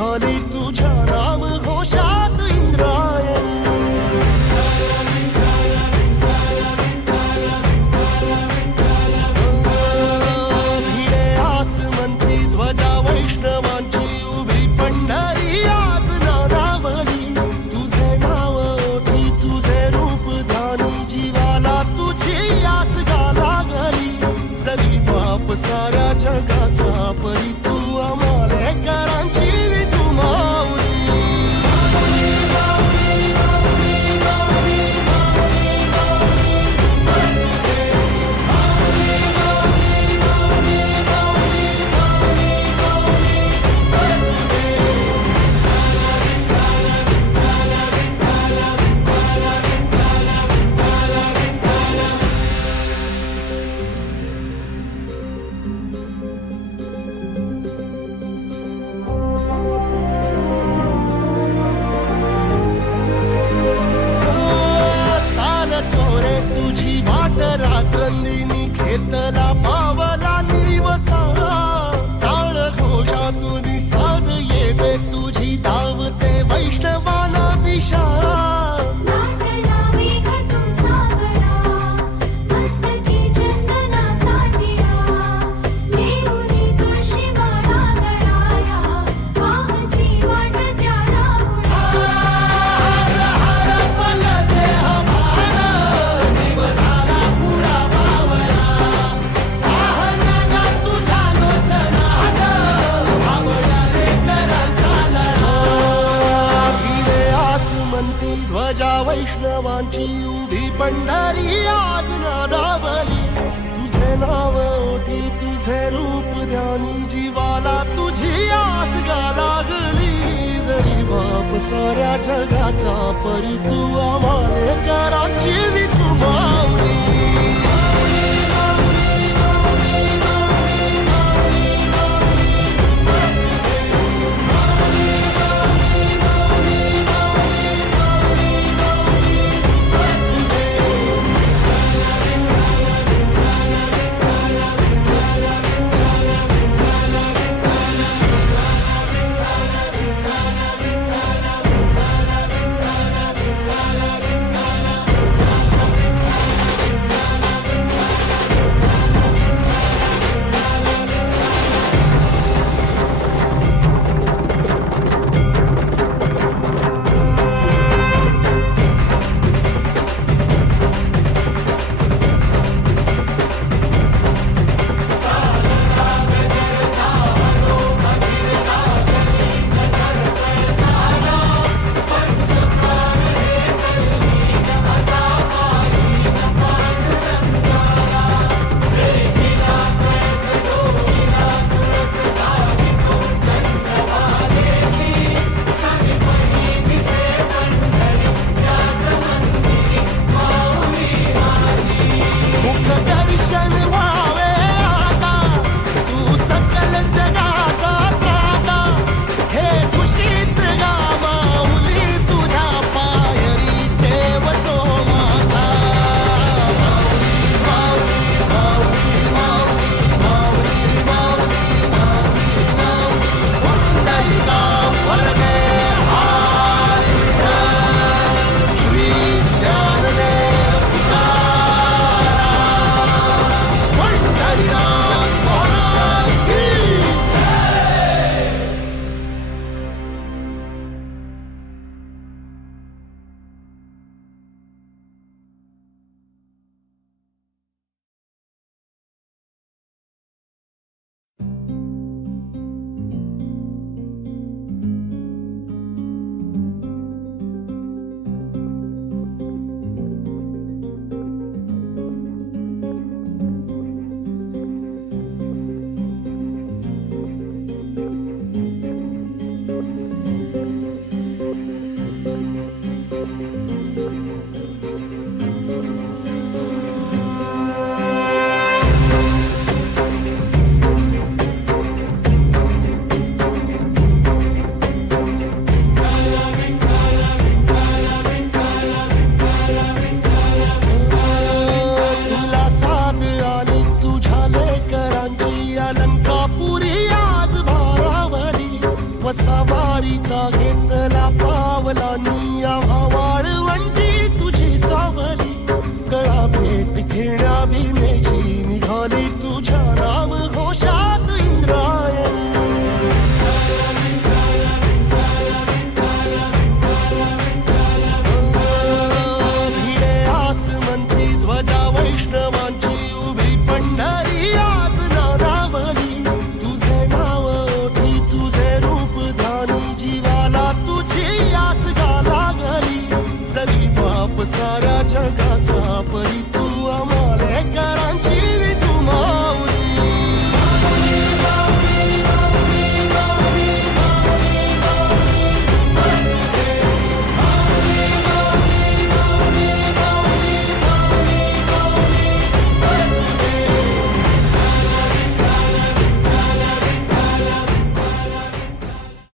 झाली तुझ्या नाम घोषात इंद्रायणी. भिडे आसमंती ध्वजा वैष्णवांची उभी पंढरी आज नानावली. तुझे नाव ओठी तुझे रूप ध्यानी जीवाला तुझी आस गा लागली. जरी बाप साऱ्या जगाचा परी तू आमालेकरांची तू माऊली. रात्रंदिनी घेतला पावला निवसा. टाळ घोषातून साध येते तुझी धावते वैष्णवाला दिशा. ध्वजा वैष्णवांची उभी पंढरी आज नादावली. तुझे नाव ओठी तुझे रूप ध्यानी जीवाला तुझी आस गा लागली. जरी बाप साऱ्या जगाचा परी तू आमालेकरांची तू माऊली. वसावा वारीचा घेतला पावलांनी